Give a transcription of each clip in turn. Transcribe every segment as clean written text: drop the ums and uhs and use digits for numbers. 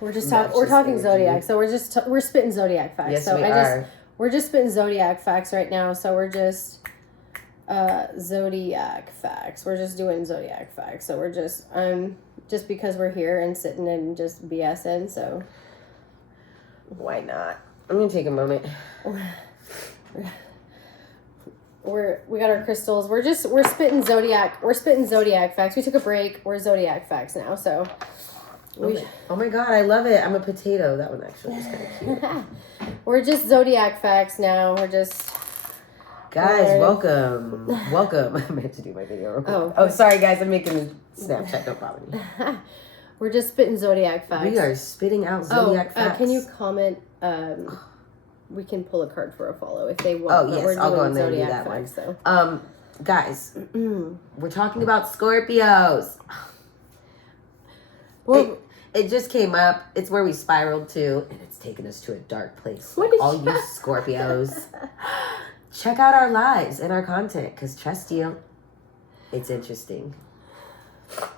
We're talking Zodiac, so we're spitting Zodiac facts. Yes, so we are. We're just spitting Zodiac facts right now. So we're just Zodiac facts. We're just doing Zodiac facts. So we're just because we're here and sitting and just BSing. So why not? I'm gonna take a moment. We got our crystals. We're spitting Zodiac. We're spitting Zodiac facts. We took a break. We're Zodiac facts now. So. Oh my god, I love it. I'm a potato. That one actually is kind of cute. We're just Zodiac facts now. We're just... Guys, welcome. Welcome. I meant to do my video real quick. Oh, sorry guys. I'm making a Snapchat. Don't bother me. We're just spitting Zodiac facts. We are spitting out Zodiac facts. Can you comment... we can pull a card for a follow if they want. Oh, yes. I'll go in there and do that facts, one. So. Guys, we're talking about Scorpios. Well, it just came up. It's where we spiraled to, and it's taken us to a dark place. Like all you Scorpios, check out our lives and our content, because trust you, it's interesting.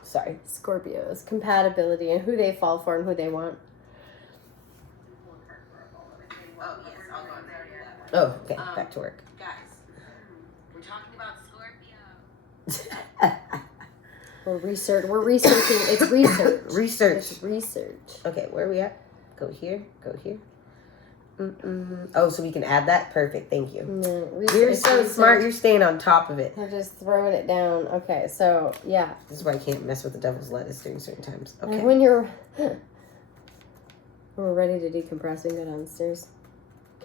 Sorry. Scorpios, compatibility, and who they fall for and who they want. Oh, yes, I'll go there. Oh, okay, back to work. Guys, we're talking about Scorpio. We're researching. It's research. Research. It's research. Okay, where are we at? Go here. Oh, so we can add that? Perfect. Thank you. You're so smart. You're staying on top of it. We're just throwing it down. Okay, so, yeah. This is why I can't mess with the devil's lettuce during certain times. Okay. And when we're ready to decompress, we can go downstairs.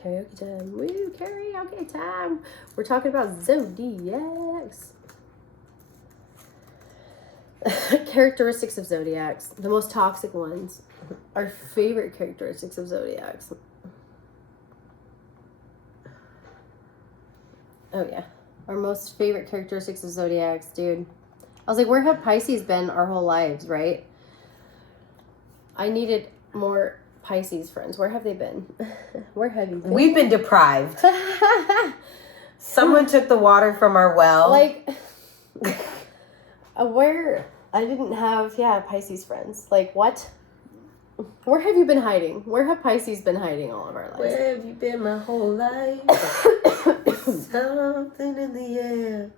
Karaoke time. Woo, karaoke time. We're talking about Zodiacs. Characteristics of Zodiacs. The most toxic ones. Our favorite characteristics of Zodiacs. Oh, yeah. Our most favorite characteristics of Zodiacs, dude. I was like, where have Pisces been our whole lives, right? I needed more Pisces friends. Where have they been? Where have you been? We've been deprived. Someone took the water from our well. Like, where... I didn't have, Pisces friends. Like, what? Where have you been hiding? Where have Pisces been hiding all of our lives? Where have you been my whole life? Something in the air.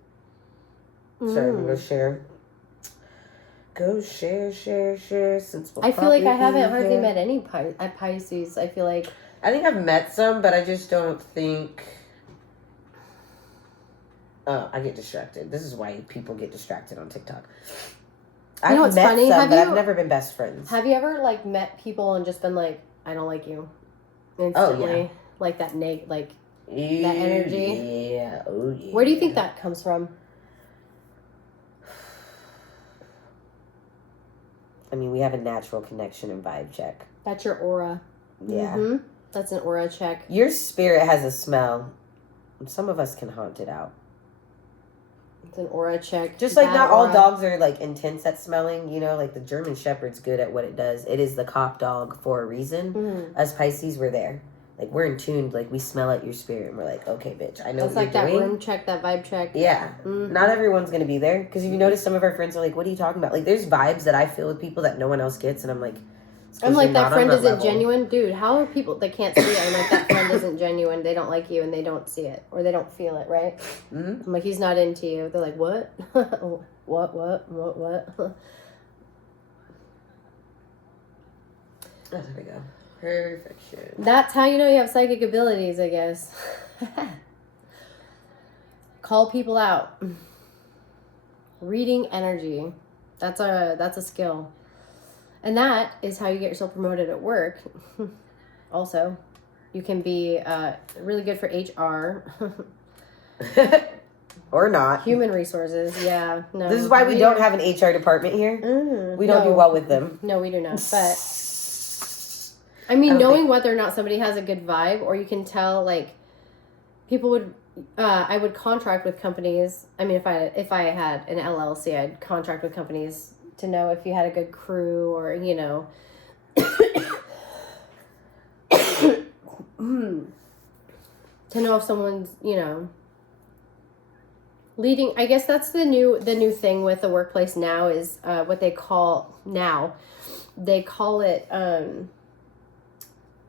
Sorry, I'm going to share. Go share. Since I feel like I haven't hardly met any Pisces. I feel like... I think I've met some, but I just don't think... Oh, I get distracted. This is why people get distracted on TikTok. I've met funny? Some, but I've never been best friends. Have you ever, like, met people and just been like, I don't like you? Instantly. Oh, yeah. Like that that energy? Yeah. Oh, yeah. Where do you think that comes from? I mean, we have a natural connection and vibe check. That's your aura. Yeah. Mm-hmm. That's an aura check. Your spirit has a smell. Some of us can haunt it out. It's an aura check. Just like not all dogs are like intense at smelling, you know, like the German Shepherd's good at what it does. It is the cop dog for a reason. Mm-hmm. As Pisces, we're there. Like we're in tune, like we smell out your spirit and we're like, okay, bitch, I know that's what like you're doing. That room check, that vibe check. Yeah. Mm-hmm. Not everyone's going to be there. Because if you notice, some of our friends are like, what are you talking about? Like there's vibes that I feel with people that no one else gets. And I'm like, that friend isn't genuine. Dude, how are people that can't see it? I'm like, that friend isn't genuine. They don't like you and they don't see it. Or they don't feel it, right? Mm-hmm. I'm like, he's not into you. They're like, what? What? Oh, there we go. Perfection. That's how you know you have psychic abilities, I guess. Call people out. Reading energy. That's a skill. And that is how you get yourself promoted at work. Also, you can be really good for HR. Or not. Human resources, yeah. No. This is why we don't have an HR department here. We don't do well with them. No, we do not. But, I mean, knowing whether or not somebody has a good vibe, or you can tell, like, people would... I would contract with companies. I mean, if I had an LLC, I'd contract with companies to know if you had a good crew or, you know, to know if someone's, you know, leading. I guess that's the new thing with the workplace now is what they call now they call it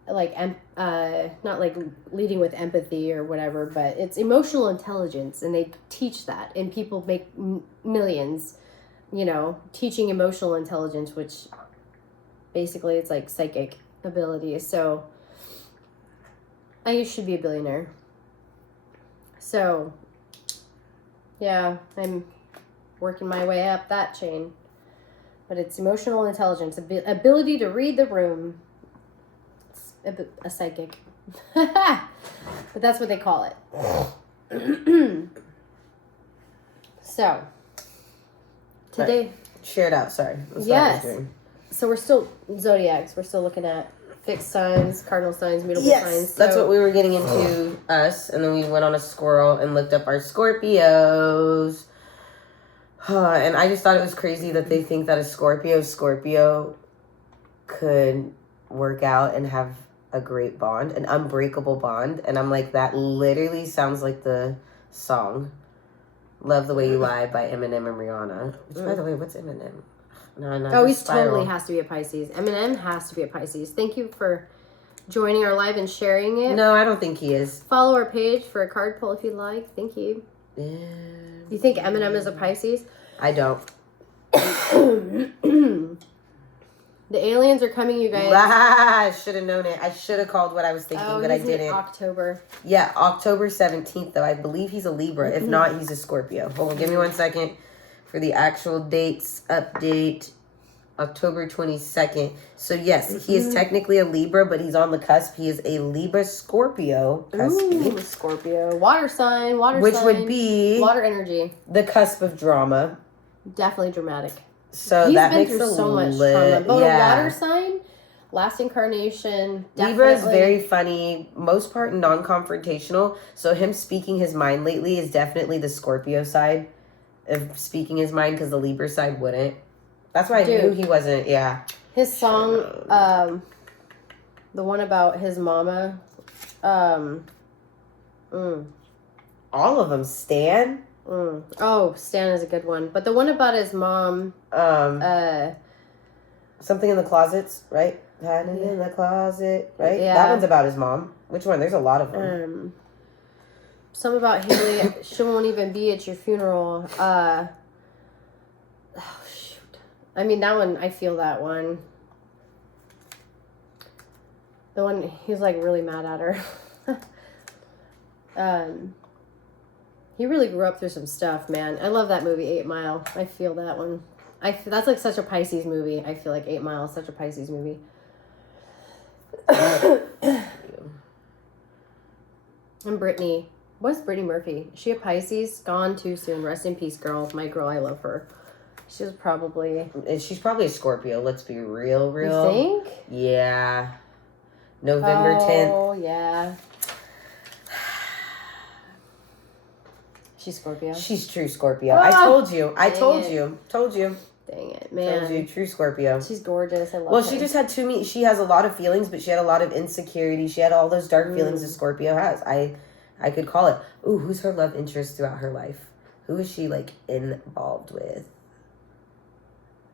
like not like leading with empathy or whatever, but it's emotional intelligence, and they teach that, and people make millions, you know, teaching emotional intelligence, which basically it's like psychic abilities. So I should be a billionaire. So yeah, I'm working my way up that chain, but it's emotional intelligence, ability to read the room. A psychic. But that's what they call it. So today, right. Share it out. Sorry. Yes. So we're still zodiacs. We're still looking at fixed signs, cardinal signs, mutable signs. So That's what we were getting into us, and then we went on a squirrel and looked up our Scorpios. And I just thought it was crazy that they think that a Scorpio could work out and have a great bond, an unbreakable bond. And I'm like, that literally sounds like the song Love the Way You Lie by Eminem and Rihanna. Which, by the way, what's Eminem? No, he totally has to be a Pisces. Eminem has to be a Pisces. Thank you for joining our live and sharing it. No, I don't think he is. Follow our page for a card pull if you'd like. Thank you. You think Eminem is a Pisces? I don't. The aliens are coming, you guys. I should have known it. I should have called what I was thinking, but I didn't. October. Yeah, October 17th, though. I believe he's a Libra. If not, he's a Scorpio. Hold on, give me 1 second for the actual dates update. October 22nd. So, yes, he is technically a Libra, but he's on the cusp. He is a Libra Scorpio. Ooh, Scorpio. Water sign. Which would be... water energy. The cusp of drama. Definitely dramatic. So he's that been makes through so much trauma. But a water sign, last incarnation, definitely. Libra is very funny, most part non-confrontational. So him speaking his mind lately is definitely the Scorpio side of speaking his mind, because the Libra side wouldn't. That's why I knew he wasn't. Yeah. His song, the one about his mama. All of them, Stan. Oh, Stan is a good one. But the one about his mom. Something in the closets, right? Hiding in the closet, right? Yeah. That one's about his mom. Which one? There's a lot of them. Some about Haley. She won't even be at your funeral. Oh, shoot. I mean, that one, I feel that one. The one, he was like really mad at her. He really grew up through some stuff, man. I love that movie, 8 Mile. I feel that one. That's like such a Pisces movie. I feel like 8 Mile is such a Pisces movie. And Brittany. What's Brittany Murphy? Is she a Pisces? Gone too soon. Rest in peace, girl. My girl, I love her. She's probably a Scorpio. Let's be real. You think? Yeah. November 10th. Oh, yeah. She's Scorpio. She's true Scorpio. I told you. Told you. Dang it, man. Told you. True Scorpio. She's gorgeous. I love her. Well, she just had she has a lot of feelings, but she had a lot of insecurity. She had all those dark feelings that Scorpio has. I could call it. Ooh, who's her love interest throughout her life? Who is she, like, involved with?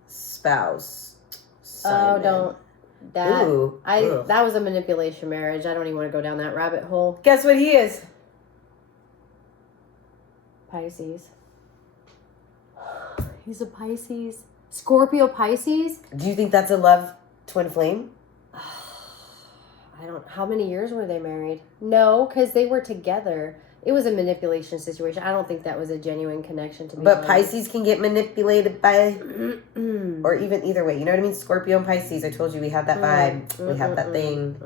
Spouse. Simon. Oh, don't. That. Ooh. That was a manipulation marriage. I don't even want to go down that rabbit hole. Guess what he is? Pisces. He's a Pisces. Scorpio Pisces? Do you think that's a love twin flame? How many years were they married? No, because they were together. It was a manipulation situation. I don't think that was a genuine connection to me. But Pisces can get manipulated by, or even either way. You know what I mean? Scorpio and Pisces. I told you we have that vibe. We have that thing.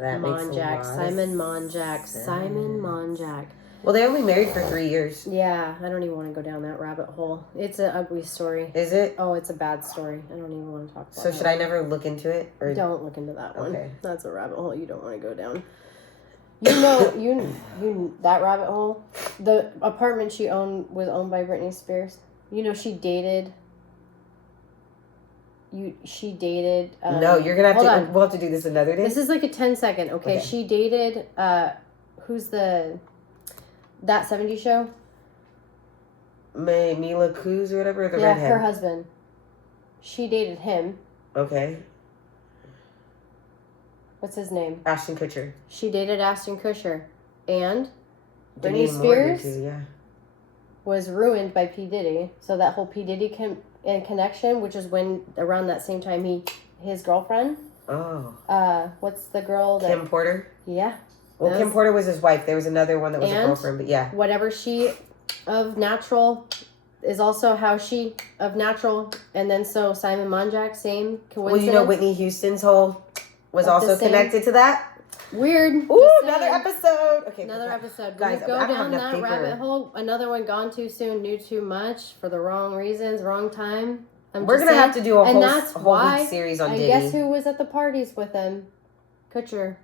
That makes Simon Monjack. Well, they only married for 3 years. Yeah, I don't even want to go down that rabbit hole. It's an ugly story. Is it? Oh, it's a bad story. I don't even want to talk about it. So should I never look into it? Or don't look into that one. Okay. That's a rabbit hole you don't want to go down. You know, you that rabbit hole. The apartment she owned was owned by Britney Spears. You know, she dated. No, you're gonna have to. We'll have to do this another day. This is like a 10-second. Okay, she dated. Who's that 70s show? Mila Kunis or whatever. The redhead. Her husband. She dated him. Okay. What's his name? Ashton Kutcher. She dated Ashton Kutcher. And Britney Demi Moore did Spears too, yeah. was ruined by P. Diddy. So that whole P. Diddy connection, which is when, around that same time, his girlfriend. Oh. What's the girl that... Kim Porter? Yeah. Well, Kim Porter was his wife. There was another one that was a girlfriend, but yeah. Whatever she of natural is also how she of natural. And then so Simon Monjack, same coincidence. Well, you know Whitney Houston's whole was also connected to that. Weird. Ooh, another episode. Okay, another episode. Guys, Go down that rabbit hole. Another one gone too soon, knew too much for the wrong reasons, wrong time. We're gonna have to do a whole week series on Diddy. And guess who was at the parties with him? Kutcher.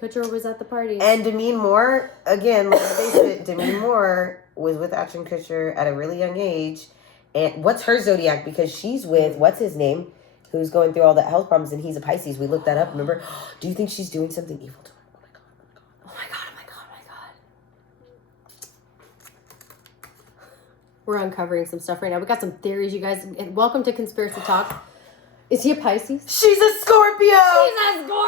Kutcher was at the parties. And Demi Moore, again, let's face it, Demi Moore was with Ashton Kutcher at a really young age. And what's her Zodiac? Because she's with, what's his name? Who's going through all that health problems, and he's a Pisces. We looked that up, remember? Do you think she's doing something evil to him? Oh my god. We're uncovering some stuff right now. We got some theories, you guys. Welcome to Conspiracy Talk. Is he a Pisces? She's a Scorpio! She's a Scorpio!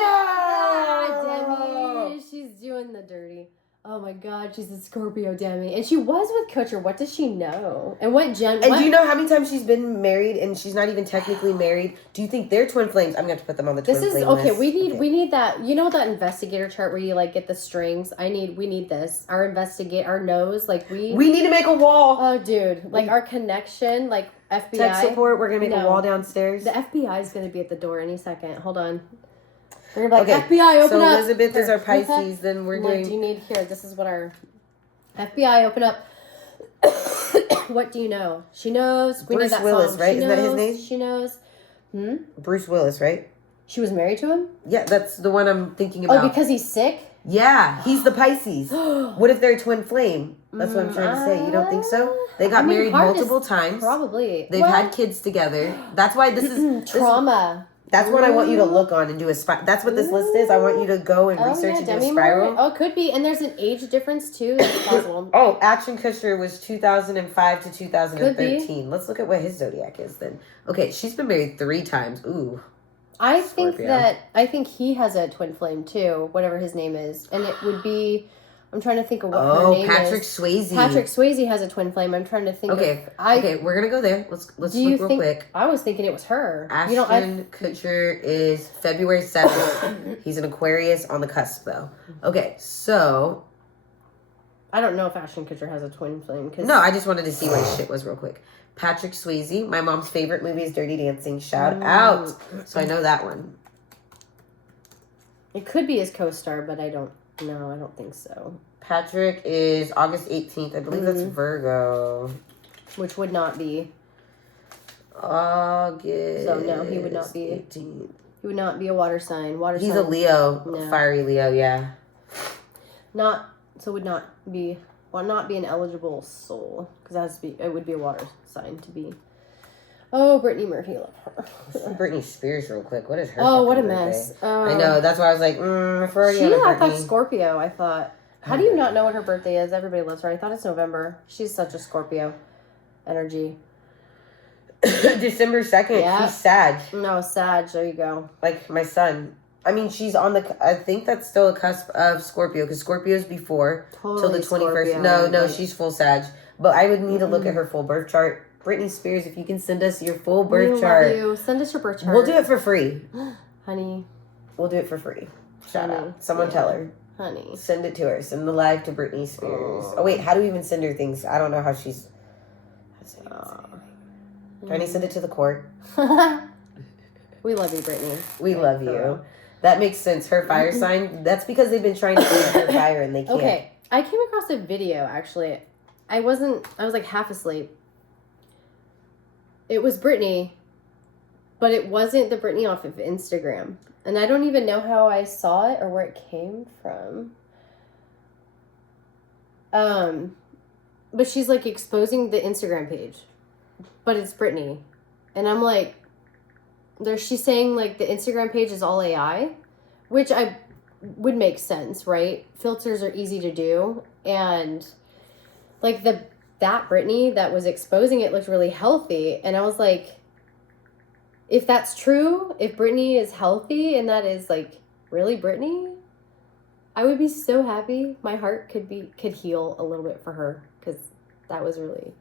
Oh, no! Demi, she's doing the dirty. Oh my god, she's a Scorpio, Demi. And she was with Kutcher. What does she know? And do you know how many times she's been married and she's not even technically married? Do you think they're twin flames? I'm going to have to put them on the twin flame list. We need that. You know that investigator chart where you like get the strings? We need this. Our knows, like we need to make a wall. Oh, dude. Like our connection, like FBI. Tech support, we're going to make a wall downstairs. The FBI is going to be at the door any second. Hold on. We're going to be like, FBI, open up. So Elizabeth is our Pisces, then we're doing... What do you need here? This is what our... FBI, open up. What do you know? She knows. We Bruce know that Willis, song. right? Isn't that his name? She knows. Bruce Willis, right? She was married to him? Yeah, that's the one I'm thinking about. Oh, because he's sick? Yeah, he's the Pisces. What if they're a twin flame? That's what I'm trying to say. You don't think so? They got married multiple times. Probably. They've had kids together. That's why this is... Trauma. That's what I want you to look on and do a spiral. That's what this list is. I want you to go and research and do a spiral. Oh, could be. And there's an age difference, too. That's possible. Oh, Ashton Kutcher was 2005 to 2013. Let's look at what his Zodiac is then. Okay, she's been married 3 times. Ooh. I think he has a twin flame, too. Whatever his name is. And it would be... I'm trying to think of what her name Patrick is. Swayze. Patrick Swayze has a twin flame. I'm trying to think of... Okay, we're going to go there. Let's look real quick. I was thinking it was her. Ashton Kutcher is February 7th. He's an Aquarius on the cusp, though. Okay, so... I don't know if Ashton Kutcher has a twin flame. No, I just wanted to see what his shit was real quick. Patrick Swayze. My mom's favorite movie is Dirty Dancing. Shout out. So I know that one. It could be his co-star, but I don't... No, I don't think so. Patrick is August 18th. I believe that's Virgo. Which would not be. August. So no, he would not be. 18th. He would not be a water sign. He's a Leo. No. Fiery Leo, yeah. Would not be an eligible soul. Because it would be a water sign to be. Oh, Brittany Murphy, love her. Britney Spears, real quick. What is her? Oh, what a birthday? mess. I know. That's why I was like, I thought Scorpio. I thought, how do you not know what her birthday is? Everybody loves her. I thought it's November. She's such a Scorpio energy. December 2nd. Yeah. She's Sag. No, Sag. There you go. Like my son. I mean, she's on I think that's still a cusp of Scorpio because Scorpio's before till the 21st. Scorpio, no, she's full Sag. But I would need to look at her full birth chart. Britney Spears, if you can send us your full birth chart. Love you. Send us your birth chart. We'll do it for free. Honey. We'll do it for free. Shout out. Someone tell her. Honey. Send it to her. Send the live to Britney Spears. Oh, wait. How do we even send her things? I don't know how she's... Can I send it to the court? We love you, Britney. We love you. That makes sense. Her fire sign. That's because they've been trying to get her fire and they can't. Okay. I came across a video, actually. I was like half asleep. It was Britney, but it wasn't the Britney off of Instagram. And I don't even know how I saw it or where it came from. But she's like exposing the Instagram page. But it's Britney. And I'm like, she's saying like the Instagram page is all AI, which would make sense, right? Filters are easy to do. And like that Brittany that was exposing it looked really healthy. And I was like, if that's true, if Brittany is healthy and that is like really Brittany, I would be so happy. My heart could heal a little bit for her, because that was really,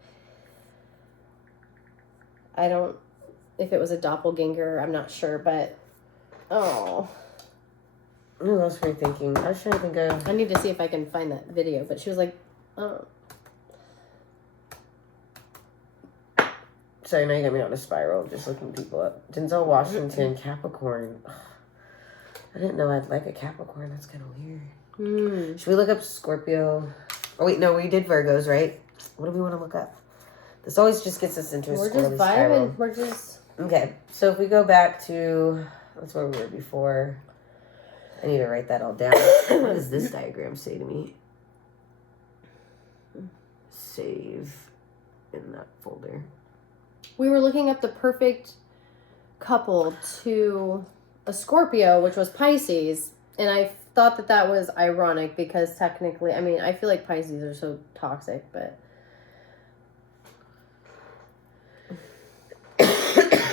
I don't, if it was a doppelganger, I'm not sure, but oh. What else were you thinking? I was trying to think of... I need to see if I can find that video, but she was like, oh. Sorry, now you got me on a spiral, just looking people up. Denzel Washington, Capricorn. Ugh. I didn't know I'd like a Capricorn. That's kind of weird. Should we look up Scorpio? Oh, wait, no, we did Virgos, right? What do we want to look up? This always just gets us into a squirrely spiral. We're just... Okay, so if we go back to... That's where we were before. I need to write that all down. What does this diagram say to me? Save in that folder. We were looking up the perfect couple to a Scorpio, which was Pisces. And I thought that was ironic because technically, I mean, I feel like Pisces are so toxic, but...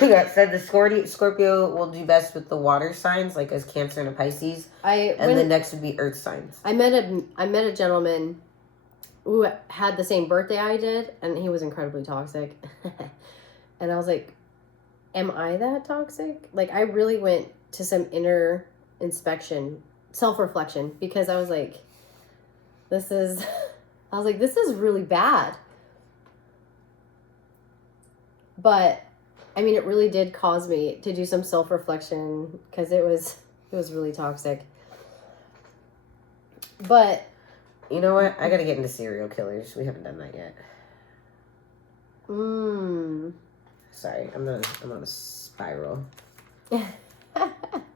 That said the Scorpio will do best with the water signs, like as Cancer and a Pisces. The next would be Earth signs. I met a gentleman who had the same birthday I did, and he was incredibly toxic. And I was like, am I that toxic? Like, I really went to some inner inspection, self-reflection, because I was like, this is really bad. But I mean, it really did cause me to do some self-reflection, because it was really toxic. But you know what? I gotta get into serial killers. We haven't done that yet. Sorry, I'm on a spiral.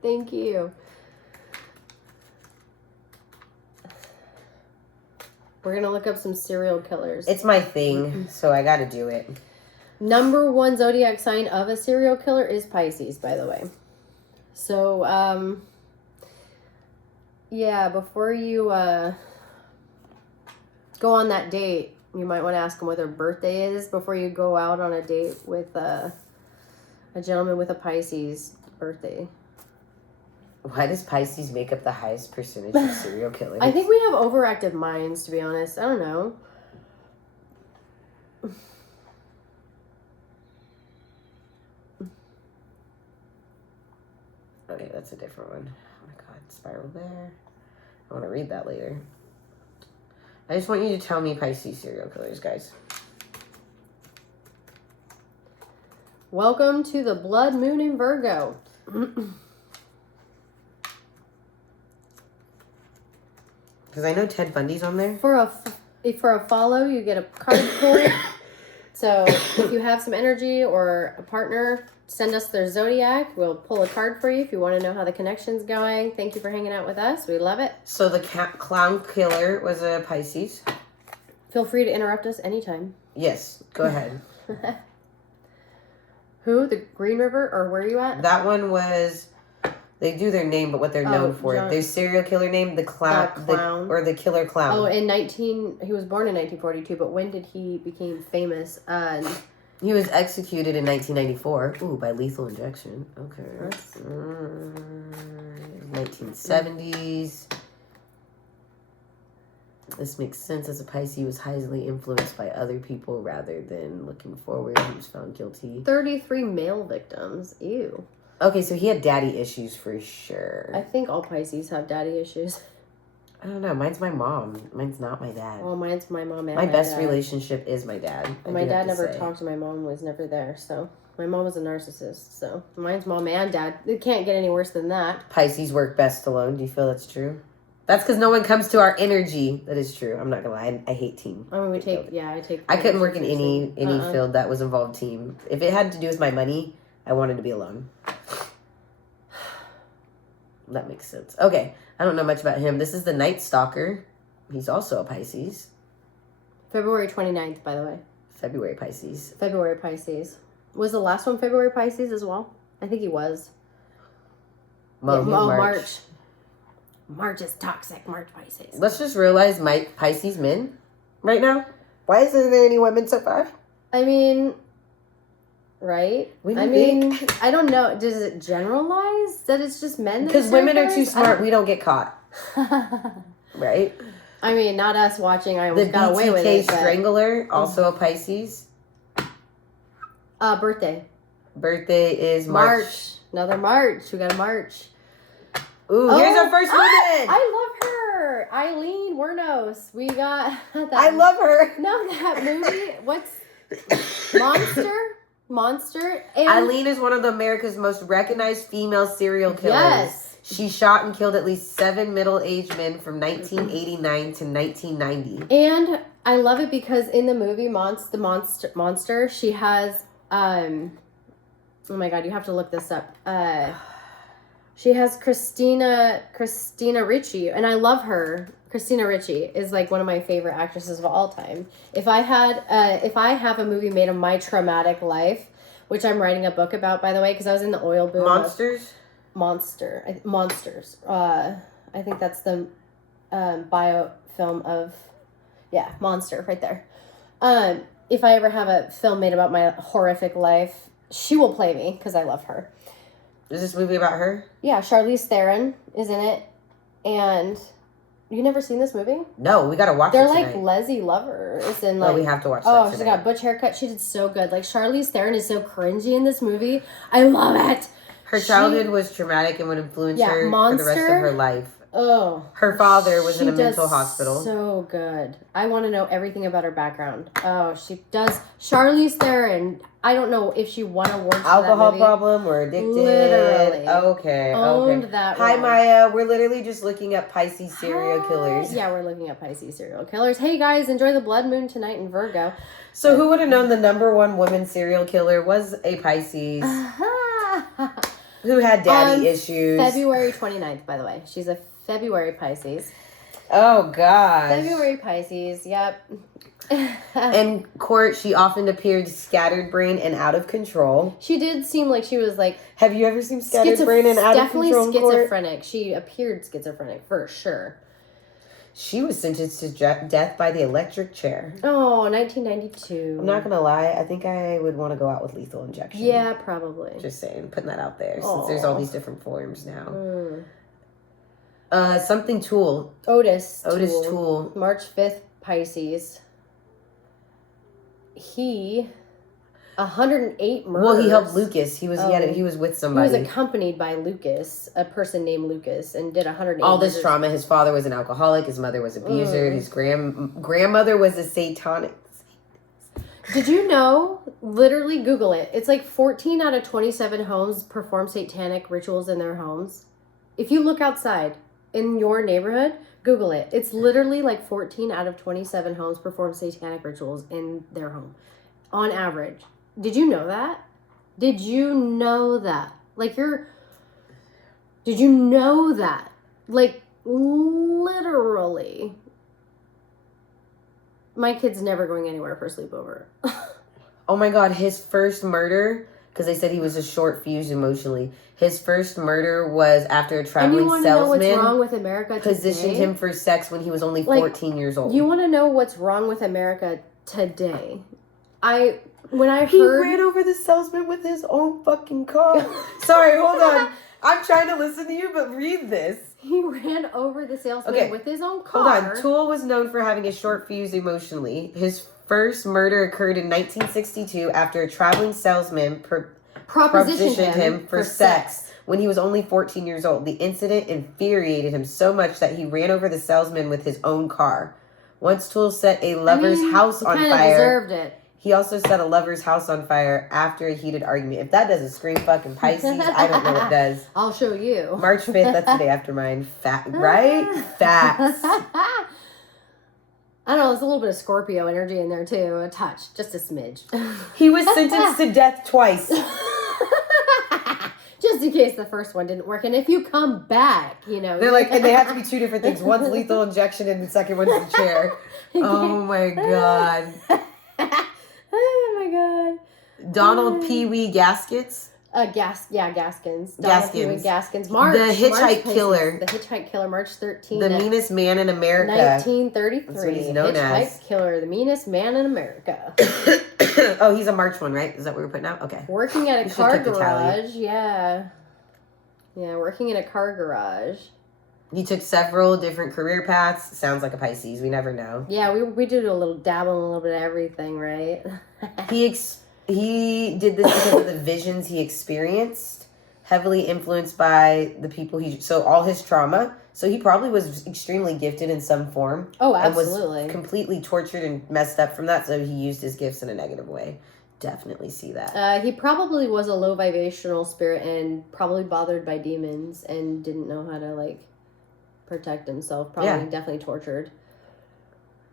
Thank you. We're gonna look up some serial killers. It's my thing, so I gotta do it. Number 1 zodiac sign of a serial killer is Pisces, by the way. So, yeah, before you go on that date, you might want to ask them what their birthday is before you go out on a date with a gentleman with a Pisces birthday. Why does Pisces make up the highest percentage of serial killers? I think we have overactive minds, to be honest. I don't know. Okay, that's a different one. Oh my god, spiral there. I want to read that later. I just want you to tell me Pisces serial killers, guys. Welcome to the blood moon in Virgo. Because I know Ted Bundy's on there. For a follow, you get a card pull. So if you have some energy or a partner, send us their zodiac. We'll pull a card for you if you want to know how the connection's going. Thank you for hanging out with us. We love it. So the clown killer was a Pisces. Feel free to interrupt us anytime. Yes, go ahead. Who? The Green River? Or where are you at? That one was... They do their name, but what they're known for. Their serial killer name, the clown. Or the killer clown. Oh, he was born in 1942, but when did he become famous? He was executed in 1994. Ooh, by lethal injection. Okay. 1970s. This makes sense. As a Pisces, he was highly influenced by other people rather than looking forward. He was found guilty. 33 male victims. Ew. Okay, so he had daddy issues for sure. I think all Pisces have daddy issues. I don't know. Mine's my mom. Mine's not my dad. Well, mine's my mom and my best relationship is my dad. Well, my dad never talked to my mom, was never there. So my mom was a narcissist. So mine's mom and dad. It can't get any worse than that. Pisces work best alone. Do you feel that's true? That's because no one comes to our energy. That is true. I'm not gonna lie. I hate team. I mean, I couldn't work in any field that was involved team. If it had to do with my money, I wanted to be alone. That makes sense. Okay. I don't know much about him. This is the Night Stalker. He's also a Pisces. February 29th, by the way. February Pisces. February Pisces. Was the last one February Pisces as well? I think he was. Well, March. March is toxic. March Pisces. Let's just realize Pisces men right now Why isn't there any women so far? I mean, right? I don't know. Does it generalize that it's just men? Because women are too smart. We don't get caught. Right? I mean, not us watching. I almost got away with it. The BTK Strangler, also a Pisces. Birthday. Birthday is March. Another March. We got a March. Ooh, here's our first woman. I love her. Eileen Wuornos. We got that. I love her. No, that movie. What's Monster? And Eileen is one of America's most recognized female serial killers. Yes. She shot and killed at least 7 middle-aged men from 1989 to 1990. And I love it because in the movie Monster, she has oh my god, you have to look this up. She has Christina Ricci, and I love her. Christina Ricci is like one of my favorite actresses of all time. If I have a movie made of my traumatic life, which I'm writing a book about, by the way, because I was in the oil boom. Monsters. I think that's the biofilm of, Monster right there. If I ever have a film made about my horrific life, she will play me because I love her. Is this movie about her? Yeah, Charlize Theron is in it, and you never seen this movie? No, we gotta watch it tonight. They're like Leslie Lover is in we have to watch that tonight. She's got a butch haircut. She did so good. Like Charlize Theron is so cringy in this movie. I love it. Her childhood was traumatic and would influence her for the rest of her life. Oh. Her father was in a mental hospital. So good. I want to know everything about her background. Oh, she does. Charlize Theron. I don't know if she won awards for alcohol that movie. problem or addicted. Literally. Okay. Owned that Hi, role. Maya. We're literally just looking up Pisces serial killers. Yeah, we're looking at Pisces serial killers. Hey, guys, enjoy the blood moon tonight in Virgo. So who would have known the number one woman serial killer was a Pisces who had daddy issues? February 29th, by the way. She's a February Pisces. Oh, gosh. February Pisces, yep. In court, she often appeared scattered brain and out of control. She did seem like she was like... Have you ever seen scattered brain and out of control in court? Definitely schizophrenic. She appeared schizophrenic, for sure. She was sentenced to death by the electric chair. Oh, 1992. I'm not going to lie. I think I would want to go out with lethal injection. Yeah, probably. Just saying. Putting that out there. Since there's all these different forms now. Something Tool. Otis Tool. March 5th, Pisces. He 108 murders. Well, he helped Lucas. He was with somebody. He was accompanied by Lucas, a person named Lucas, and did 108 all this murders. Trauma. His father was an alcoholic. His mother was an abuser. His grandmother was a satanic. Did you know? Literally, Google it. It's like 14 out of 27 homes perform satanic rituals in their homes. If you look outside in your neighborhood, Google it. It's literally like 14 out of 27 homes perform satanic rituals in their home, on average. Did you know that? Did you know that? Did you know that? Like, literally. My kid's never going anywhere for a sleepover. Oh my God, his first murder, because they said he was a short fuse emotionally. His first murder was after a traveling salesman know what's wrong with America positioned him for sex when he was only 14 years old. You want to know what's wrong with America today? He ran over the salesman with his own fucking car. Sorry, hold on. I'm trying to listen to you, but read this. He ran over the salesman with his own car. Hold on. Toole was known for having a short fuse emotionally. His first murder occurred in 1962 after a traveling salesman propositioned him for sex when he was only 14 years old. The incident infuriated him so much that he ran over the salesman with his own car. Once Toole set a lover's house on fire. Deserved it. He also set a lover's house on fire after a heated argument. If that doesn't scream fucking Pisces, I don't know what does. I'll show you. March 5th, that's the day after mine. Right? Facts. I don't know, there's a little bit of Scorpio energy in there too. A touch, just a smidge. He was sentenced to death twice. Just in case the first one didn't work. And if you come back, They're like, and they have to be two different things. One's lethal injection and the second one's the chair. Oh my God. Oh my God. Donald Pee Wee Gaskets. Gaskins. Gaskins. March. The Hitchhike Killer. The Hitchhike Killer, March 13th. The meanest man in America. 1933. That's what he's known Hitchhike Killer, the meanest man in America. Oh, he's a March one, right? Is that what we're putting out? Okay. Working at a car garage. Yeah. Yeah, working in a car garage. He took several different career paths. Sounds like a Pisces. We never know. Yeah, we did a little dabble in a little bit of everything, right? He did this because of the visions he experienced, heavily influenced by the people so all his trauma. So he probably was extremely gifted in some form. Oh, absolutely. And was completely tortured and messed up from that. So he used his gifts in a negative way. Definitely see that. He probably was a low vibrational spirit and probably bothered by demons and didn't know how to protect himself. Probably definitely tortured.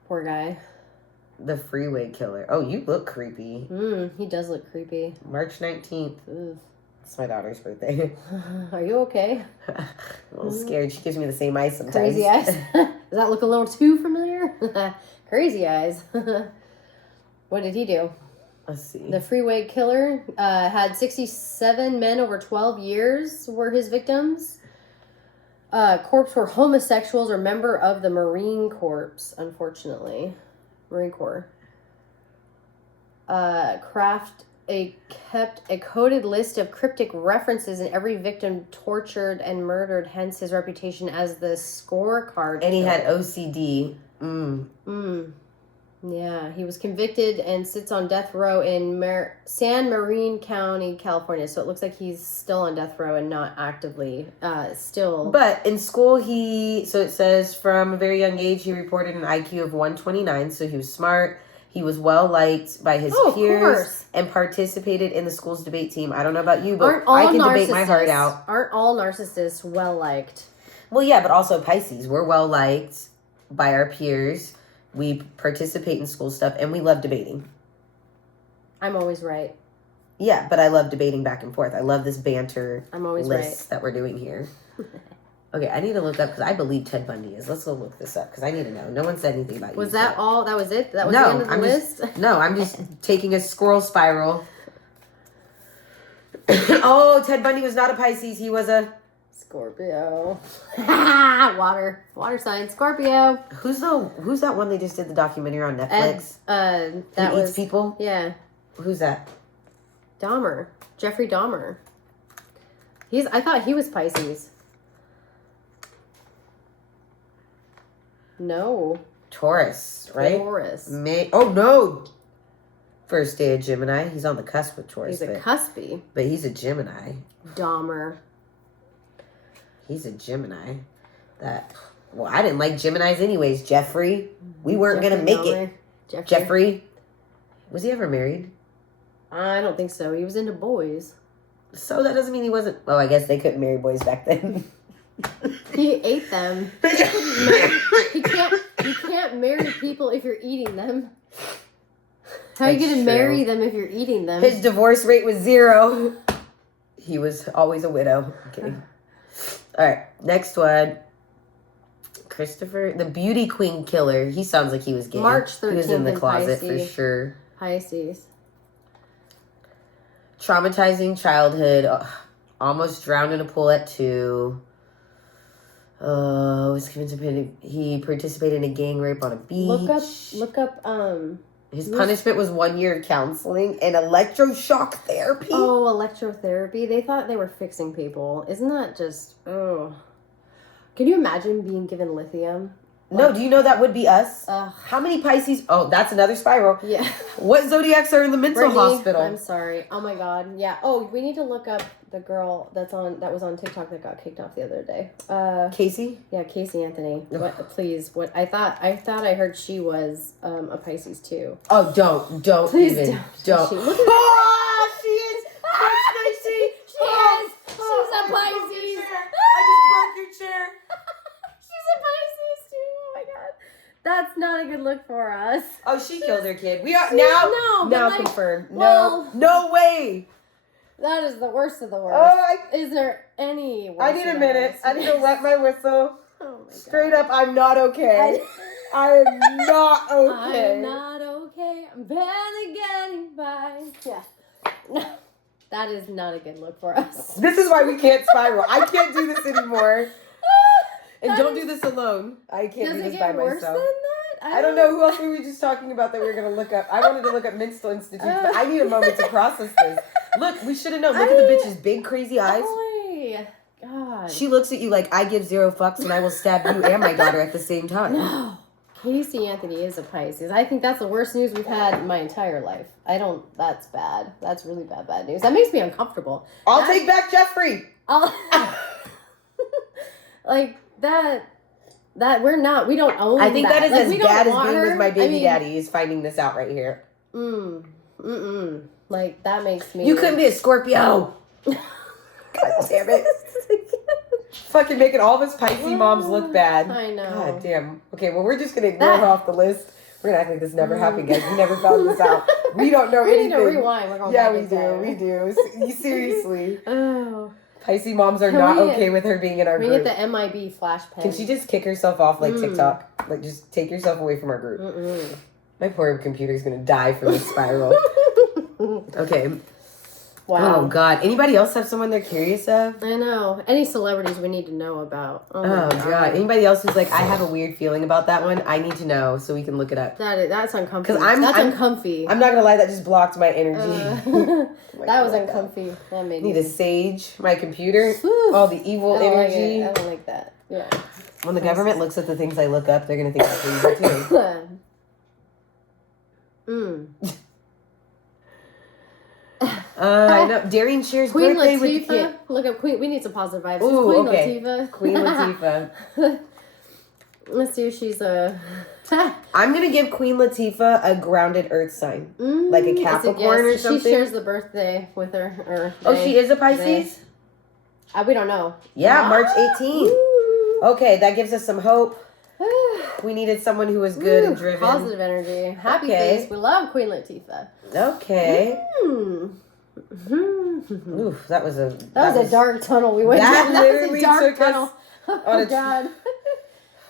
Poor guy. The Freeway Killer. Oh, you look creepy. He does look creepy. March 19th. Ugh. It's my daughter's birthday. Are you okay? I'm a little scared. She gives me the same eyes sometimes. Crazy eyes. Does that look a little too familiar? Crazy eyes. What did he do? Let's see. The Freeway Killer had 67 men over 12 years were his victims. Corpse were homosexuals or member of the Marine Corps, unfortunately. Marine Corps. Kept a coded list of cryptic references in every victim tortured and murdered, hence his reputation as the scorecard. And he had OCD. Yeah, he was convicted and sits on death row in San Marino County, California. So it looks like he's still on death row and not actively still. But in school, so it says from a very young age, he reported an IQ of 129. So he was smart. He was well liked by his peers and participated in the school's debate team. I don't know about you, but I can debate my heart out. Aren't all narcissists well liked? Well, yeah, but also Pisces. We're well liked by our peers. We participate in school stuff, and we love debating. I'm always right. Yeah, but I love debating back and forth. I love this banter I'm always list that we're doing here. Okay, I need to look up, because I believe Ted Bundy is. Let's go look this up, because I need to know. No one said anything about you. Was that all? That was it? That was the end of the list? I'm just taking a scroll spiral. Oh, Ted Bundy was not a Pisces. He was a... Scorpio. Water sign. Scorpio. Who's that one they just did the documentary on Netflix? That eats people? Yeah. Who's that? Dahmer. Jeffrey Dahmer. I thought he was Pisces. No. Taurus, right? Taurus. Oh, no. First day of Gemini. He's on the cusp with Taurus. He's a cuspy. But he's a Gemini. Dahmer. He's a Gemini. I didn't like Geminis anyways, Jeffrey. We weren't going to make it. Jeffrey. Was he ever married? I don't think so. He was into boys. So that doesn't mean he wasn't... Oh, I guess they couldn't marry boys back then. He ate them. You can't marry people if you're eating them. How are you going to marry them if you're eating them? His divorce rate was 0. He was always a widow. I'm kidding. All right, next one. Christopher, the Beauty Queen Killer. He sounds like he was gay. March 13th. He was in the closet Pisces. for sure. Pisces. Traumatizing childhood. Almost drowned in a pool at 2. He participated in a gang rape on a beach. Look up. His punishment was 1 year of counseling and electroshock therapy. Oh, electrotherapy. They thought they were fixing people. Isn't that just... Oh. Can you imagine being given lithium? No, do you know that would be us? How many Pisces? Oh, that's another spiral. Yeah. What zodiacs are in the mental hospital? I'm sorry. Oh my God. Yeah. Oh, we need to look up the girl that was on TikTok that got kicked off the other day. Casey? Yeah, Casey Anthony. What? Please. What? I thought I heard she was a Pisces too. Oh, don't Please even don't. She is. She is. She's a Pisces. I just broke your chair. She's a Pisces too. Oh my God. That's not a good look for us. Oh, she killed her kid. We are now confirmed. Well, no way. That is the worst of the worst. Oh, is there any worse? I need a minute. I need to wet my whistle. Oh my God. Straight up, I'm not okay. I am not okay. I'm not okay. I'm barely getting by. Yeah. That is not a good look for us. This is why we can't spiral. I can't do this anymore. And don't do this alone. I can't do this by myself. Does it get worse than that? I don't know. Who else were we just talking about that we were going to look up? I wanted to look up mental institutes, but I need a moment to process this. Look, we should have known. Look at the bitch's big, crazy eyes. Boy. God. She looks at you like, I give 0 fucks and I will stab you and my daughter at the same time. No. Casey Anthony is a Pisces. I think that's the worst news we've had in my entire life. That's bad. That's really bad news. That makes me uncomfortable. I'll take back Jeffrey. Like, that we don't own that. I think that is as bad as being with my baby daddy is finding this out right here. Like, that makes me... You couldn't be a Scorpio. God damn it. Fucking making all of us Pisces moms look bad. I know. God damn. Okay, well, we're just going to ignore her off the list. We're going to act like this never happened, guys. We never found this out. We don't know anything. We need to rewind. We're going back in time. We do. Seriously. Oh. Pisces moms are not okay with her being in our group. We get the MIB flash pen. Can she just kick herself off like TikTok? Like, just take yourself away from our group. My poor computer's going to die from this spiral. Okay. Wow. Oh, God. Anybody else have someone they're curious of? I know. Any celebrities we need to know about. Oh God. Anybody else who's like, I have a weird feeling about that one? I need to know so we can look it up. That's uncomfy. That's uncomfy. I'm not going to lie. That just blocked my energy. That was uncomfy. That made me... Need to sage my computer. All the evil energy. I don't like that. Yeah. When the government looks at the things I look up, they're going to think that's evil too. I know. Darian shares Queen birthday Latifah. with the kid. Look up Queen. We need some positive vibes. Ooh, Queen okay. Latifah. Queen Latifah. Let's see if she's a... I'm going to give Queen Latifah a grounded earth sign. Like a Capricorn or something. She shares the birthday with her. She is a Pisces? We don't know. Yeah, March 18th. Okay, that gives us some hope. We needed someone who was good and driven. Positive energy. Happy face. We love Queen Latifah. Okay. Oof, that was a dark tunnel we went down. That literally took tunnel. us on a... God.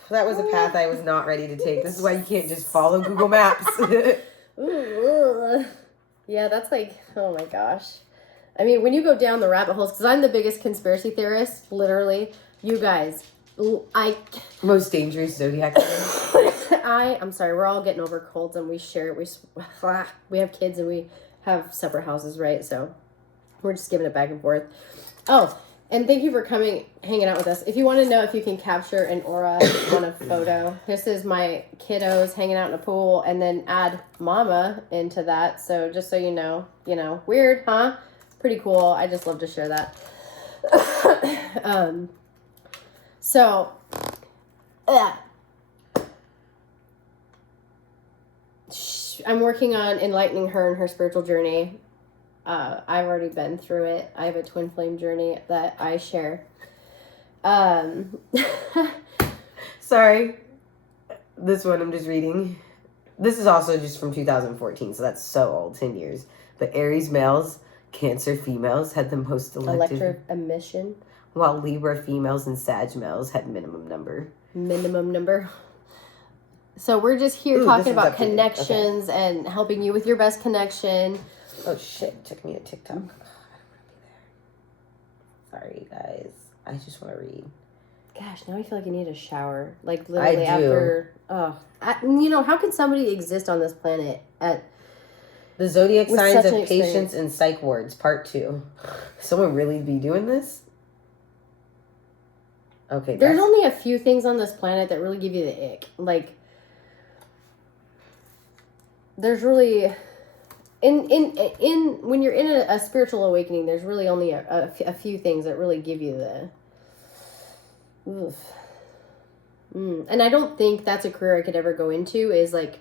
That was a path I was not ready to take. This is why you can't just follow Google Maps. Yeah, that's like, oh my gosh. I mean, when you go down the rabbit holes, because I'm the biggest conspiracy theorist, literally, you guys, most dangerous Zodiac. I'm sorry, we're all getting over colds and we share it. We have kids and we have separate houses, right? So we're just giving it back and forth. Oh, and thank you for hanging out with us. If you want to know if you can capture an aura on a photo, this is my kiddos hanging out in a pool, and then add mama into that. So just so you know, weird, huh? Pretty cool. I just love to share that. I'm working on enlightening her in her spiritual journey. I've already been through it. I have a twin flame journey that I share. Sorry. This one I'm just reading. This is also just from 2014, so that's so old, 10 years. But Aries males, Cancer females had the most electric emission, while Libra females and Sag males had minimum number. So we're just here talking about connections and helping you with your best connection. Oh shit, it took me to TikTok. Oh, I don't want to be there. Sorry guys. I just want to read. Gosh, now I feel like I need a shower. Like literally after how can somebody exist on this planet at the zodiac signs of patience and psych wards, part 2. Someone really be doing this? Okay. There's only a few things on this planet that really give you the ick. Like, there's really when you're in a spiritual awakening, there's really only a few things that really give you the oof. And I don't think that's a career I could ever go into, is like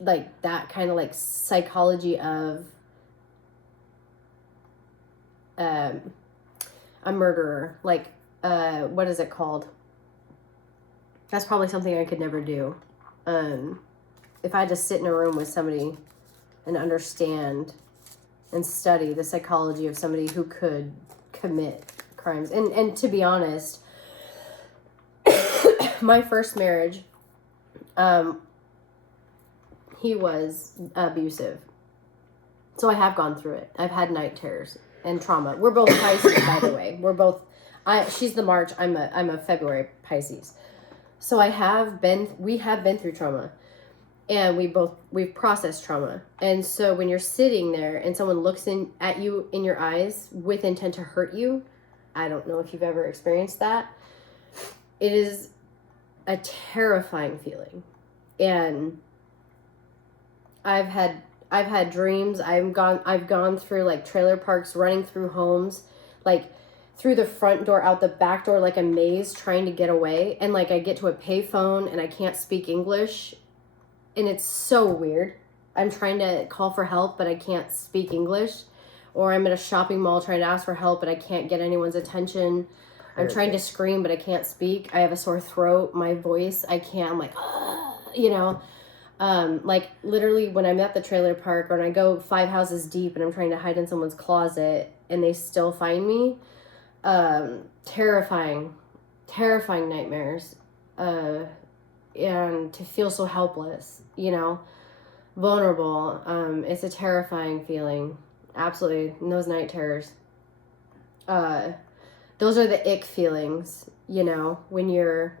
that kind of like psychology of a murderer. Like, what is it called? That's probably something I could never do. If I had to sit in a room with somebody and understand and study the psychology of somebody who could commit crimes. And to be honest, my first marriage, he was abusive. So I have gone through it. I've had night terrors and trauma. We're both Pisces, by the way. We're both. She's the March. I'm a February Pisces. So we have been through trauma, and we've processed trauma. And so when you're sitting there and someone looks at you in your eyes with intent to hurt you, I don't know if you've ever experienced that. It is a terrifying feeling, and I've had dreams. I've gone through like trailer parks, running through homes, like through the front door, out the back door, like a maze, trying to get away. And like I get to a payphone and I can't speak English, and it's so weird. I'm trying to call for help, but I can't speak English. Or I'm at a shopping mall trying to ask for help, but I can't get anyone's attention. I'm trying to scream, but I can't speak. I have a sore throat. My voice, I can't. I'm like, you know. Like literally when I'm at the trailer park or when I go 5 houses deep and I'm trying to hide in someone's closet and they still find me, terrifying nightmares, and to feel so helpless, you know, vulnerable. It's a terrifying feeling. Absolutely. And those night terrors, those are the ick feelings, you know, when you're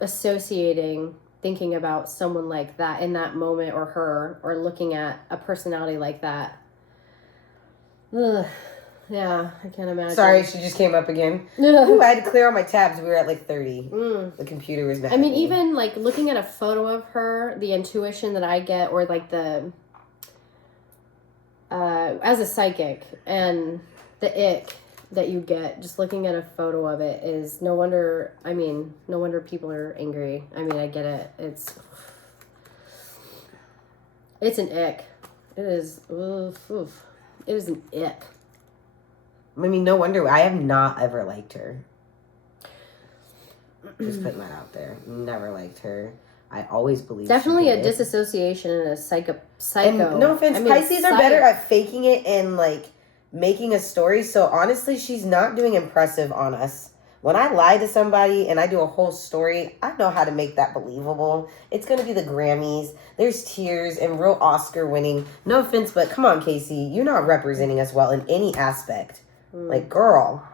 associating, thinking about someone like that in that moment, or her, or looking at a personality like that. Ugh. Yeah, I can't imagine. Sorry, she just came up again. Ooh, I had to clear all my tabs. We were at like 30. The computer was mad. I mean, even like looking at a photo of her, the intuition that I get, or like the as a psychic, and the ick that you get just looking at a photo of it is no wonder people are angry. I mean, I get it. It's an ick. It is. Oof. It is an ick. I mean, no wonder. I have not ever liked her. Just putting that out there. Never liked her. I always believed definitely a disassociation and a psycho. And no offense, Pisces are better at faking it and like making a story. So honestly, she's not doing impressive on us. When I lie to somebody and I do a whole story, I know how to make that believable. It's going to be the Grammys. There's tears and real Oscar winning. No offense, but come on, Casey. You're not representing us well in any aspect. Like, girl.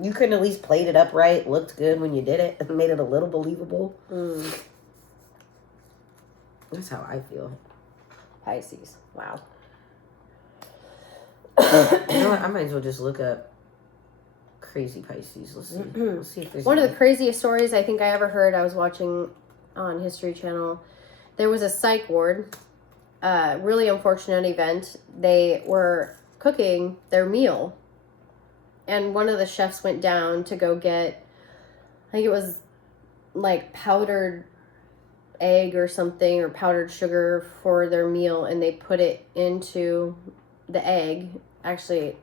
You couldn't at least played it up right, looked good when you did it, and made it a little believable. That's how I feel. Pisces. Wow. You know what? I might as well just look up crazy Pisces. Let's see. Let's see if there's one of the craziest stories I think I ever heard. I was watching on History Channel. There was a psych ward. Really unfortunate event. They were cooking their meal, and one of the chefs went down to go get, I think it was like powdered egg or something, or powdered sugar for their meal, and they put it into the egg. Actually,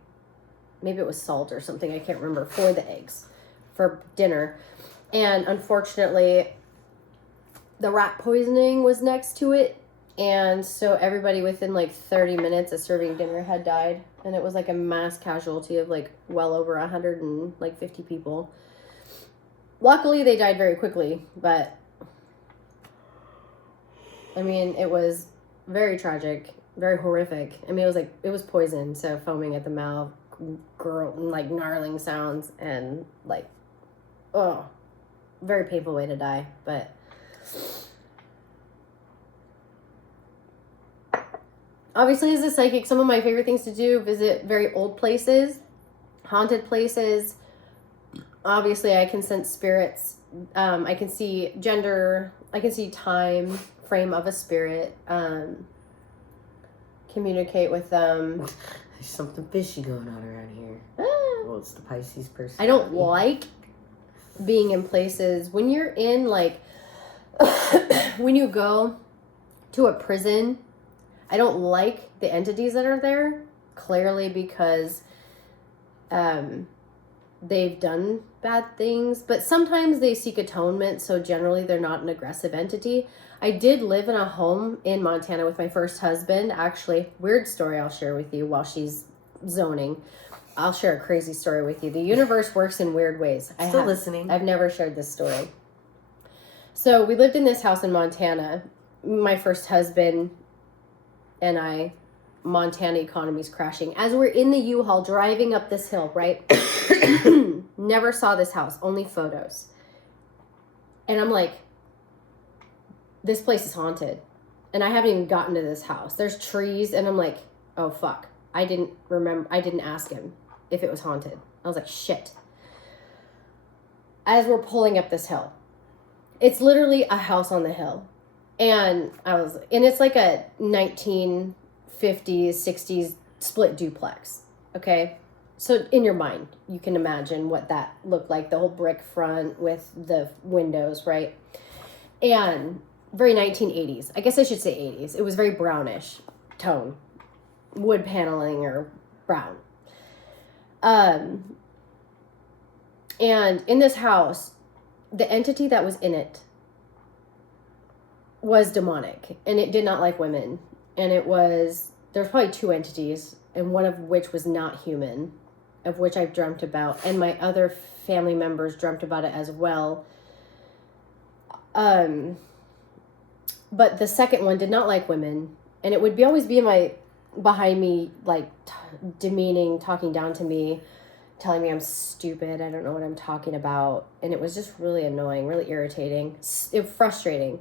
maybe it was salt or something, I can't remember, for the eggs for dinner. And unfortunately, the rat poisoning was next to it. And so everybody within like 30 minutes of serving dinner had died. And it was like a mass casualty of like well over 150 people. Luckily, they died very quickly. But, I mean, it was very tragic, very horrific. I mean, it was poison. So foaming at the mouth, like gnarling sounds, and like, oh, very painful way to die. But obviously, as a psychic, some of my favorite things to do, visit very old places, haunted places. Obviously, I can sense spirits. I can see gender. I can see time frame of a spirit. Communicate with them. There's something fishy going on around here. Well, it's the Pisces person. I don't like being in places when you're in like when you go to a prison. I don't like the entities that are there, clearly because they've done bad things, but sometimes they seek atonement, so generally they're not an aggressive entity. I did live in a home in Montana with my first husband. Actually, weird story I'll share with you while she's zoning. I'll share a crazy story with you. The universe works in weird ways. Still listening. I've never shared this story. So we lived in this house in Montana. My first husband and I, Montana economy's crashing. As we're in the U-Haul driving up this hill, right? Never saw this house, only photos. And I'm like, this place is haunted. And I haven't even gotten to this house. There's trees, and I'm like, oh, fuck. I didn't ask him if it was haunted. I was like, shit. As we're pulling up this hill, it's literally a house on the hill. And it's like a 1950s, 60s split duplex. Okay. So in your mind, you can imagine what that looked like. The whole brick front with the windows, right? And very 1980s. I guess I should say 80s. It was very brownish tone. Wood paneling or brown. And in this house, the entity that was in it was demonic, and it did not like women. And there's probably two entities, and one of which was not human, of which I've dreamt about, and my other family members dreamt about it as well. But the second one did not like women, and it would always be behind me, like demeaning, talking down to me, telling me I'm stupid, I don't know what I'm talking about, and it was just really annoying, really irritating, frustrating.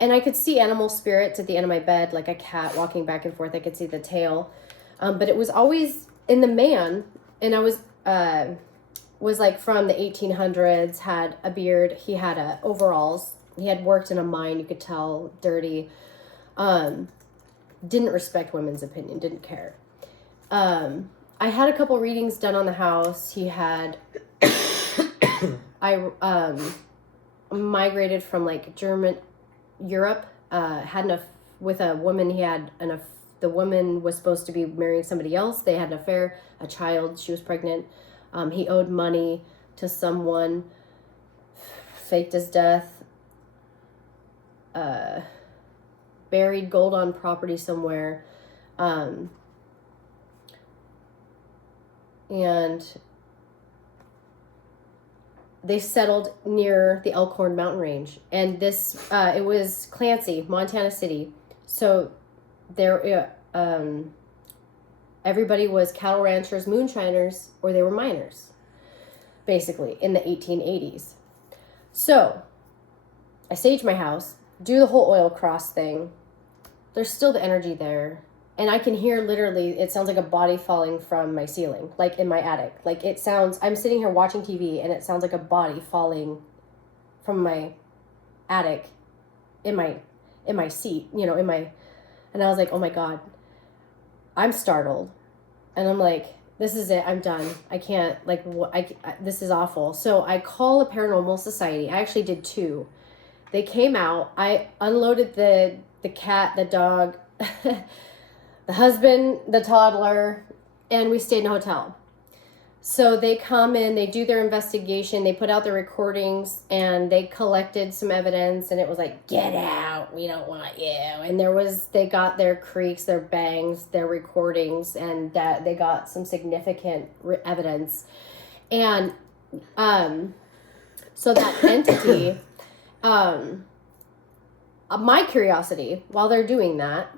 And I could see animal spirits at the end of my bed, like a cat walking back and forth. I could see the tail, but it was always in the man. And I was like from the 1800s, had a beard. He had overalls. He had worked in a mine. You could tell, dirty. Didn't respect women's opinion. Didn't care. I had a couple readings done on the house. He had. I migrated from like Europe, had enough with a woman. He had enough. The woman was supposed to be marrying somebody else. They had an affair, a child. She was pregnant. He owed money to someone, faked his death, buried gold on property somewhere. And they settled near the Elkhorn mountain range. And this, it was Clancy, Montana City. So there, everybody was cattle ranchers, moonshiners, or they were miners, basically, in the 1880s. So I sage my house, do the whole oil cross thing. There's still the energy there. And I can hear literally, it sounds like a body falling from my ceiling, like in my attic. Like it sounds, I'm sitting here watching TV and it sounds like a body falling from my attic in my seat, and I was like, oh my God, I'm startled. And I'm like, this is it. I'm done. I can't, this is awful. So I call a paranormal society. I actually did 2. They came out. I unloaded the cat, the dog, the husband, the toddler, and we stayed in a hotel. So they come in, they do their investigation, they put out their recordings, and they collected some evidence, and it was like, get out, we don't want you. And they got their creaks, their bangs, their recordings, and that they got some significant evidence. And so that entity, my curiosity, while they're doing that,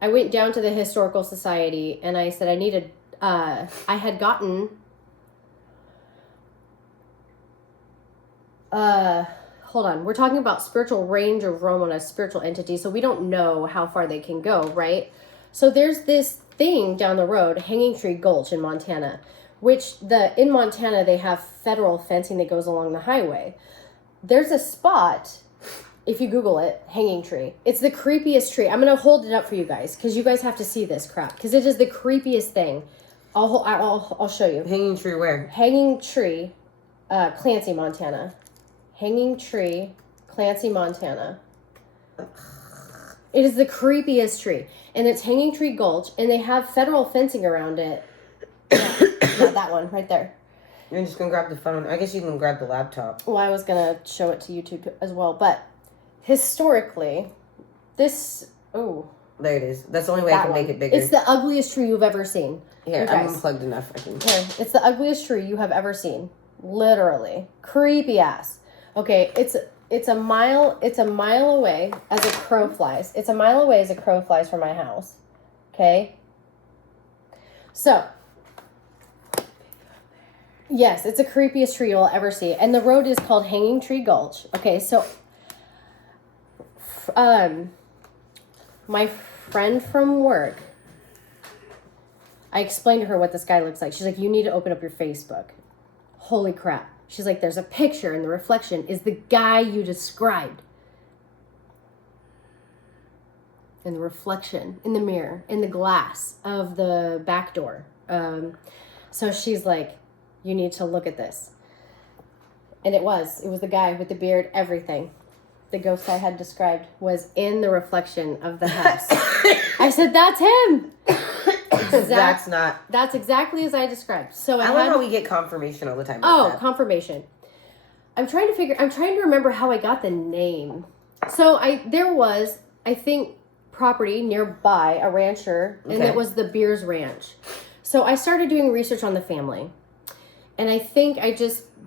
I went down to the Historical Society and I said I had gotten, hold on, we're talking about spiritual range of roam on a spiritual entity, so we don't know how far they can go, right? So there's this thing down the road, Hanging Tree Gulch in Montana, which in Montana they have federal fencing that goes along the highway. There's a spot, if you Google it, Hanging Tree. It's the creepiest tree. I'm going to hold it up for you guys because you guys have to see this crap because it is the creepiest thing. I'll show you. Hanging Tree where? Hanging Tree, Clancy, Montana. Hanging Tree, Clancy, Montana. It is the creepiest tree. And it's Hanging Tree Gulch, and they have federal fencing around it. Yeah, that one right there. You're just going to grab the phone. I guess you can grab the laptop. Well, I was going to show it to YouTube as well, but historically, this... Oh. There it is. That's the only way I can make it bigger. It's the ugliest tree you've ever seen. Here, I'm unplugged enough. Here, it's the ugliest tree you have ever seen. Literally. Creepy ass. Okay, It's a mile away as a crow flies. It's a mile away as a crow flies from my house. Okay? So, yes, it's the creepiest tree you'll ever see. And the road is called Hanging Tree Gulch. Okay, so my friend from work, I explained to her what this guy looks like. She's like, you need to open up your Facebook. Holy crap. She's like, there's a picture and the reflection is the guy you described. And the reflection in the mirror, in the glass of the back door. So she's like, you need to look at this. And it was the guy with the beard, everything. The ghost I had described was in the reflection of the house. I said, that's him. That's not. That's exactly as I described. So I love how we get confirmation all the time. Confirmation. I'm trying to remember how I got the name. So there was, I think, property nearby, a rancher, and it was the Beers Ranch. So I started doing research on the family. And I think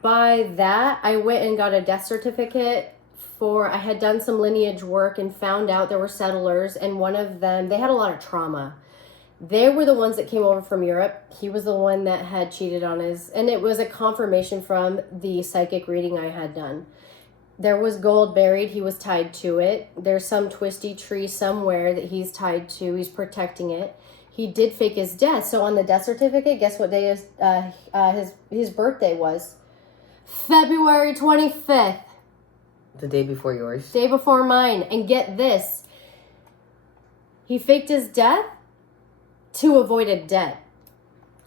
by that, I went and got a death certificate I had done some lineage work and found out there were settlers, and one of them, they had a lot of trauma. They were the ones that came over from Europe. He was the one that had cheated on and it was a confirmation from the psychic reading I had done. There was gold buried. He was tied to it. There's some twisty tree somewhere that he's tied to. He's protecting it. He did fake his death. So on the death certificate, guess what day his birthday was? February 25th. The day before yours. Day before mine. And get this. He faked his death to avoid a debt.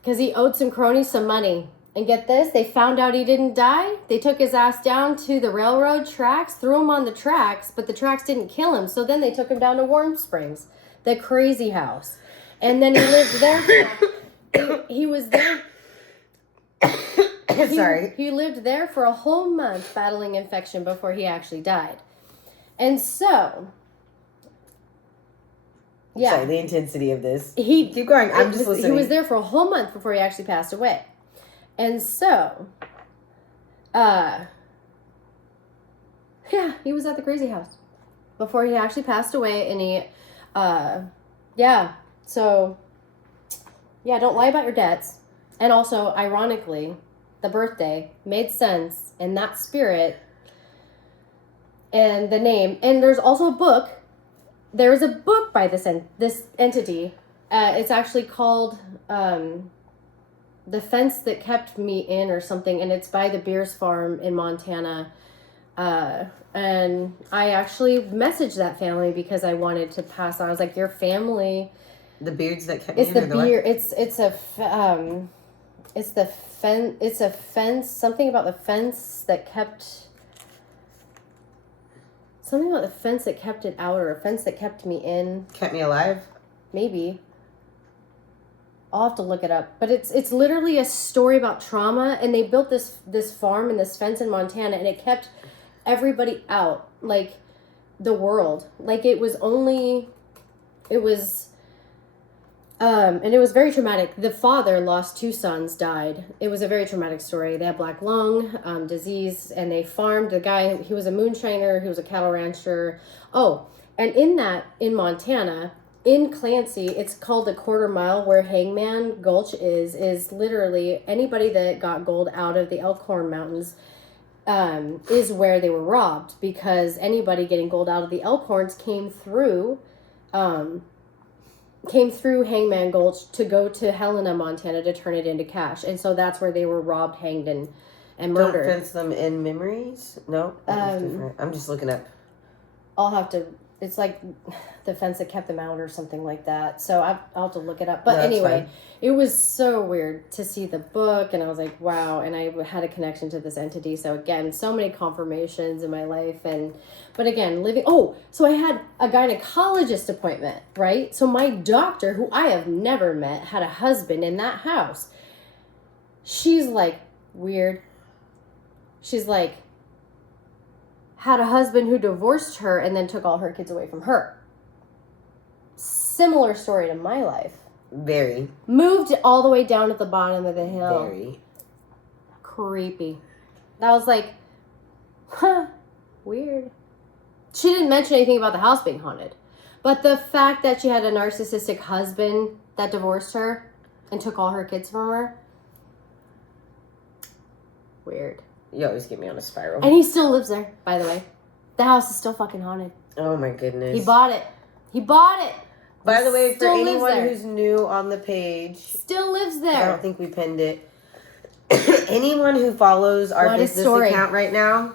Because he owed some cronies some money. And get this, they found out he didn't die. They took his ass down to the railroad tracks, threw him on the tracks, but the tracks didn't kill him. So then they took him down to Warm Springs, the crazy house. And then he lived there. He was there. Sorry. He lived there for a whole month battling infection before he actually died. And so, yeah. Sorry, the intensity of this. Keep going. I'm just listening. He was there for a whole month before he actually passed away. And so, yeah, he was at the crazy house before he actually passed away. And don't lie about your debts. And also, ironically, the birthday made sense in that spirit and the name. And there's also a book. There is a book by this entity. It's actually called The Fence That Kept Me In or something. And it's by the Beers Farm in Montana. And I actually messaged that family because I wanted to pass on. I was like, your family... The beards that kept me in. It's the beard. It's a fence. Something about the fence that kept. Something about the fence that kept it out, or a fence that kept me in. Kept me alive. Maybe. I'll have to look it up. But it's literally a story about trauma, and they built this farm and this fence in Montana, and it kept everybody out, like the world. Like it was. And it was very traumatic. The father lost 2 sons, died. It was a very traumatic story. They had black lung disease, and they farmed. The guy, he was a moonshiner, he was a cattle rancher. Oh, and in Montana, in Clancy, it's called the quarter mile, where Hangman Gulch is literally anybody that got gold out of the Elkhorn Mountains is where they were robbed, because anybody getting gold out of the Elkhorns came through Hangman Gulch to go to Helena, Montana to turn it into cash. And so that's where they were robbed, hanged, and murdered. Don't fence them in memories? No? Different. I'm just looking up. I'll have to... It's like the fence that kept them out or something like that. So I'll have to look it up. But anyway, it was so weird to see the book. And I was like, wow. And I had a connection to this entity. So again, so many confirmations in my life. But again, so I had a gynecologist appointment, right? So my doctor, who I have never met, had a husband in that house. She's like, weird. She's like, had a husband who divorced her and then took all her kids away from her. Similar story to my life. Very. Moved all the way down at the bottom of the hill. Very. Creepy. I was like, huh, Weird. She didn't mention anything about the house being haunted. But the fact that she had a narcissistic husband that divorced her and took all her kids from her. Weird. You always get me on a spiral. And he still lives there, by the way. The house is still fucking haunted. Oh my goodness. He bought it. He bought it. By the way, for anyone who's new on the page. Still lives there. I don't think we pinned it. Anyone who follows our business account right now.